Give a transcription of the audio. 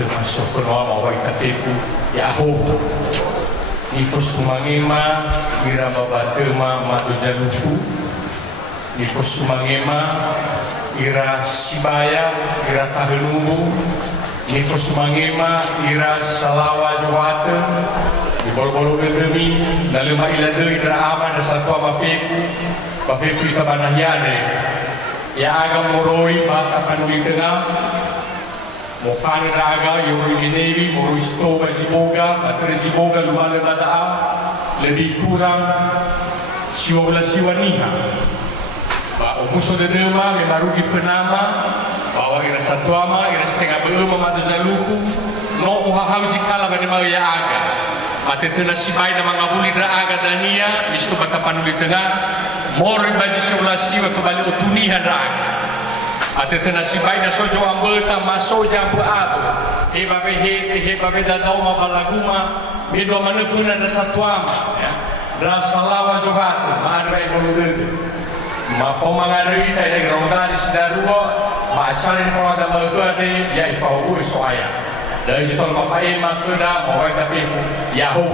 ke masuk noa mau kita fefu ya ho ni fos mangema ira babatema madu jaluku ni fos mangema ira sibaya ira tahenumbu ni fos mangema ira salawa jawate di bol-bol demi dalam ilade ira aman satu ama fefu ba fefu tabanahiane ya agam moroi bata panuli tengah mo fani raga yuri ginevi mo istoga ziboga bateri ziboga lumale badaa lebih kurang siwala siwaniha ba umuso de dema me marugi fenama bawa ira satuama ira setengah beuma madu zaluku no uha hausi kala bani mau ya aga matetena sibai na mangabuli dra aga dania misto bata panuli tengah mori baji siwala siwa kembali utuniha raga atetena sibai na sojo ambeta masoja abu he babe dadau ma balaguma medo manefuna na satwama ya dra salawa jogatu ma adrai molude ma foma ngari ta ide rondari sidaruo ma challenge for da magade ya ifau soaya dari jitol ma fae ma kuda ma wa ta fifu ya ho